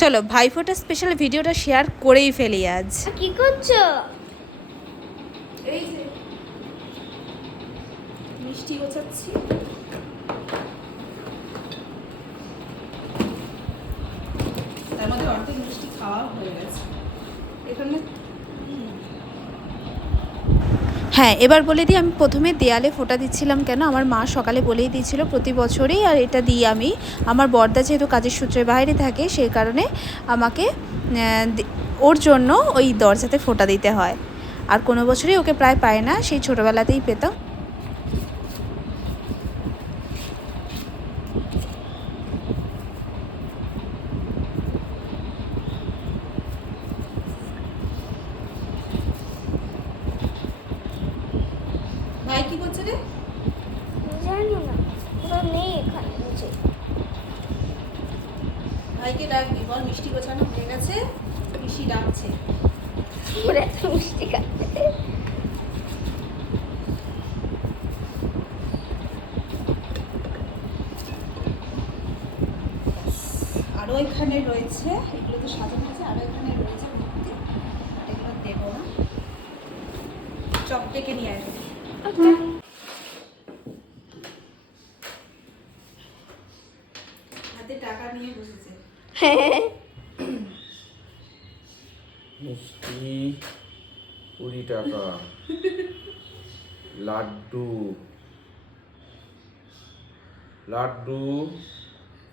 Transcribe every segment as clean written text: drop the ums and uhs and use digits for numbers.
চলো ভাইফোঁটা স্পেশাল ভিডিওটা শেয়ার করেই ফেলি আজ। কি করছো? এই যে মিষ্টি গোছাচ্ছি। তার মধ্যে অর্ধেক মিষ্টি খাওয়া হয়ে গেছে এখানে। হ্যাঁ, এবার বলে দিই, আমি প্রথমে দেয়ালে ফোঁটা দিচ্ছিলাম কেন। আমার মা সকালে বলেই দিয়েছিল প্রতি বছরেই, আর এটা দিই আমি। আমার বড়দা যেহেতু কাজের সূত্রে বাইরে থাকে, সেই কারণে আমাকে ওর জন্য ওই দরজাতে ফোঁটা দিতে হয়। আর কোনো বছরই ওকে প্রায় পায় না, সেই ছোটোবেলাতেই পেতাম। ভাই কি করছে রে? জানি না, ওরা নেই এখানে নিচে। ভাইকে ডাকবি, বল মিষ্টি গোছানো হয়ে গেছে, মিষ্টি ডাকছে। ওরা এত মিষ্টি খাচ্ছে। আরও এখানে রয়েছে, এগুলো তো সাজানো আছে, আরও এখানে রয়েছে ভর্তি, এগুলো দেবো না। চপ ডেকে নিয়ে আসবে। হাতে টাকা নিয়ে বসেছে। মিষ্টি 20 টাকা, লাড্ডু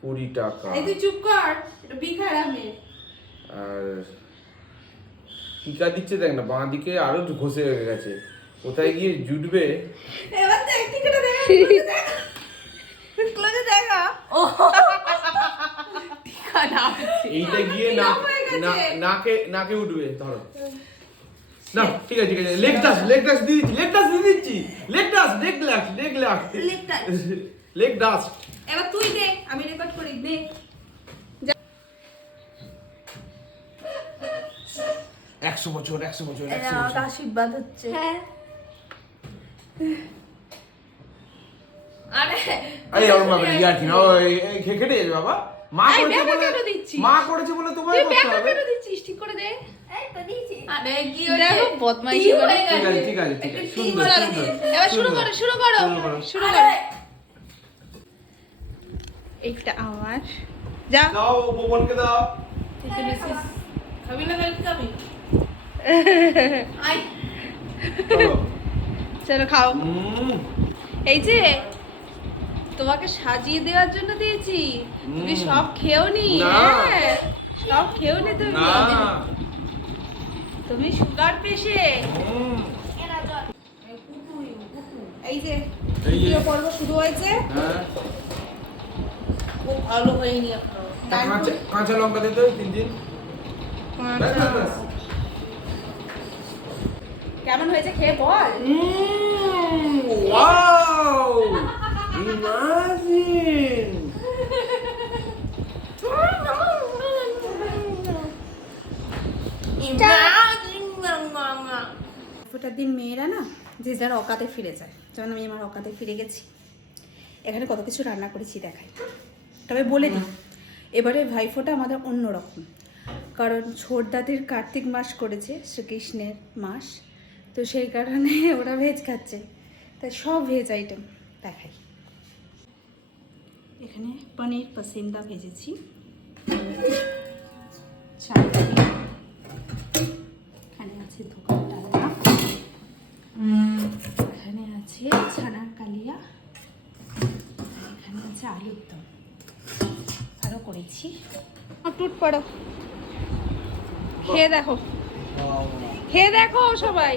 20 টাকা। এই তুই চুপ কর, এটা বিখার আমি। আর টিকা দিচ্ছে দেখ না, বাঁ দিকে আরো ঘষে হয়ে গেছে, কোথায় গিয়ে জুটবে। এবার দেখ টিকাটা দেখা, ক্লোজে দেখা। ও টিকা না, এইটা গিয়ে নাকে উঠবে। ধরো না, ঠিক আছে ঠিক আছে, লেগ ডাস্ট দিয়ে দিচ্ছি। Leg dust. এবার তুই দে, আমি রেকর্ড করি, দে। 100 বছর আশীর্বাদ হচ্ছে। হ্যাঁ, আরে এই ওর বাবা ইয়ার কি না, এই খেটে যাবে বাবা। মা করেছে বলে তোমায় করতে হবে। দিচ্ছিস, ঠিক করে দে। এই তো দিয়েছি। আরে কি দেখো বদমাইশি করে। ঠিক আছে সুন্দর। এবার শুরু করো। এইটা আমার, যা দাও বোনকে দাও। খাবি না তাহলে খাবি। আই চলো চলো খাও। এই যে তোমাকে সাজিয়ে দেওয়ার জন্য দিয়েছি, তুমি সব খেও নি। হ্যাঁ, সব খেও নি তুমি। তুমি সুগার পেশেন্ট। এই যে ভিডিও পর্ব শুরু হয়েছে, খুব ভালো হয়নি এখনো। কাঁচা লঙ্কা দিতে 3 দিন। কেমন হয়েছে খেয়ে বল। Wow imagine. ফোটার দিন মেয়েরা না যে যার অকাতে ফিরে যায়, যেমন আমি আমার অকাতে ফিরে গেছি। এখানে কত কিছু রান্না করেছি দেখাই। তবে বলে দিই, এবারে ভাইফোঁটা আমাদের অন্যরকম, কারণ ছোটদাদের কার্তিক মাস করেছে, শ্রীকৃষ্ণের মাস, তো সেই কারণে ওরা ভেজ খাচ্ছে, তাই সব ভেজ আইটেম দেখাই। এখানে পনির পাসিন্দা ভেজেছি, এখানে আছে ধোকার ডালনা, এখানে আছে ছানার কালিয়া, এখানে আছে আলুর দম, আরও করেছি। টুট পড়ো, খেয়ে দেখো সবাই।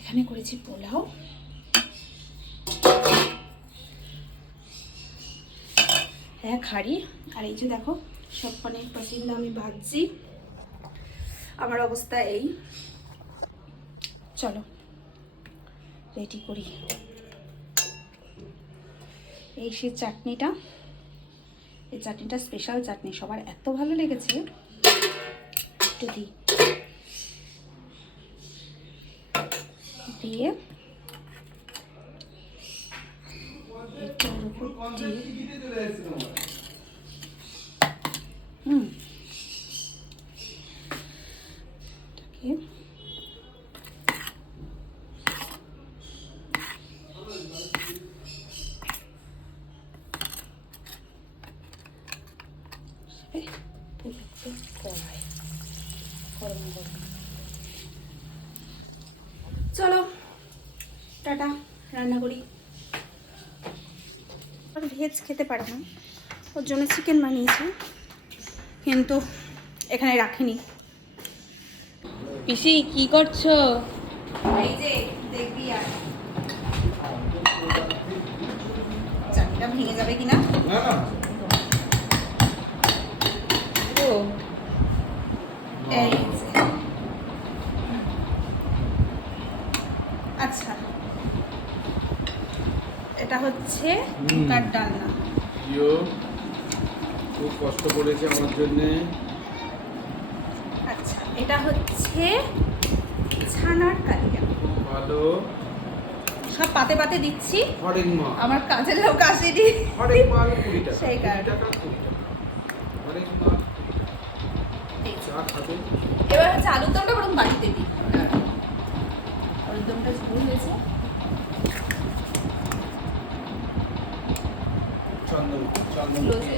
এখানে করেছি পোলাও, এক হাঁড়ি। আর এই যে দেখো সব পনির পাসিন্দা আমি ভাজছি। আমার অবস্থা এই। চলো রেডি করি। এই সে চাটনিটা, এই চাটনিটা স্পেশাল চাটনি, সবার এত ভালো লেগেছে। একটু দিই, দিয়ে এটার উপর দিয়ে চলো টাটা, রান্না করি। ভেজ খেতে পারে না, ওর জন্য চিকেন বানিয়েছি, কিন্তু এখানে রাখিনি। পিসি কি করছো? এই যে দেখবি আর চাটনিটা ভেঙে যাবে কিনা। ও এই যে। আচ্ছা, এটা হচ্ছে কাঠ ডালনা। ইয়ো খুব কষ্ট করেছে আমার জন্য। আচ্ছা, এটা হচ্ছে ছানার কালিয়া। ভালো। সব পাতে পাতে দিচ্ছি, হরেক মা, আমার কাজের লোক আসেনি। হরেক মা 20 টাকা, সেই 20 কারণে। টাকা 20 টাকা। হরেক মা এই যে। চা খাবে। এবার হচ্ছে আলুর দমটা বরং বাড়িতে দিই। আলুর দমটা ঝোল হয়েছে। চন্দ্রমুখী, তুলসী।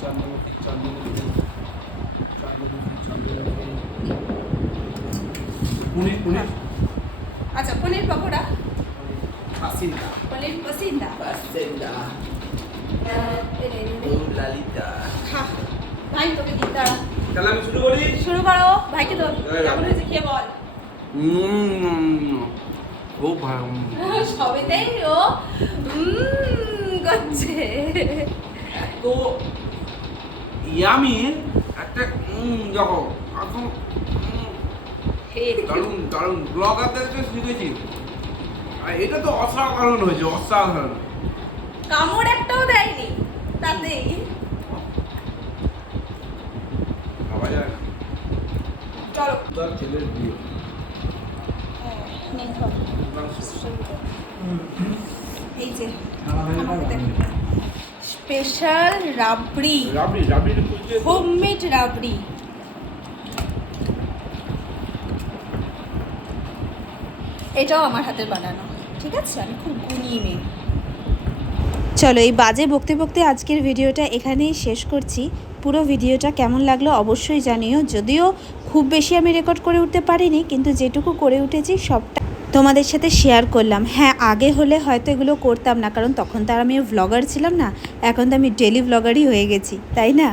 চন্দ্রমুখী, চন্দ্রমুখী, চন্দ্রমুখী, চন্দ্রমুখী। পনির আচ্ছা, পনির পকোড়া, হাসিনা পনির পসিন্দা। বাসেন্দা এই লালিতা। খা ভাই, তোকে দিই, দাঁড়া। তাহলে আমি শুরু করি। শুরু করো, ভাইকে তো এই কেমন হয়েছে খেয়ে বল। খুব ভালো। সবেতেই ও করছে। এত ইয়ামি একটা দেখো এখন দারুণ দারুণ ব্লগারদের শিখেছি। আর এটা তো অসাধারণ হয়েছে, অসাধারণ। কামড় একটাও দেয়নি তাতেই। ভাবা যায় না। চলো। তার ছেলের বিয়ে। নে খাও। এই যে আমাকে দেখো, স্পেশাল রাবড়ি, রাবড়ি রাবড়ি খুঁজছে। হোমমেড রাবড়ি। এটাও আমার হাতের বানানো, ঠিক আছে? আমি খুব গুণী মেয়ে। চলো, এই বাজে বকতে বকতে আজকের ভিডিওটা এখানেই শেষ করছি। পুরো ভিডিওটা কেমন লাগলো অবশ্যই জানিও। যদিও খুব বেশি আমি রেকর্ড করে উঠতে পারিনি, কিন্তু যেটুকু করে উঠেছি সবটা তোমাদের সাথে শেয়ার করলাম। হ্যাঁ, আগে হলে হয়তো এগুলো করতাম না, কারণ তখন তো আর আমি ভ্লগার ছিলাম না। এখন তো আমি ডেলি ভ্লগারই হয়ে গেছি, তাই না?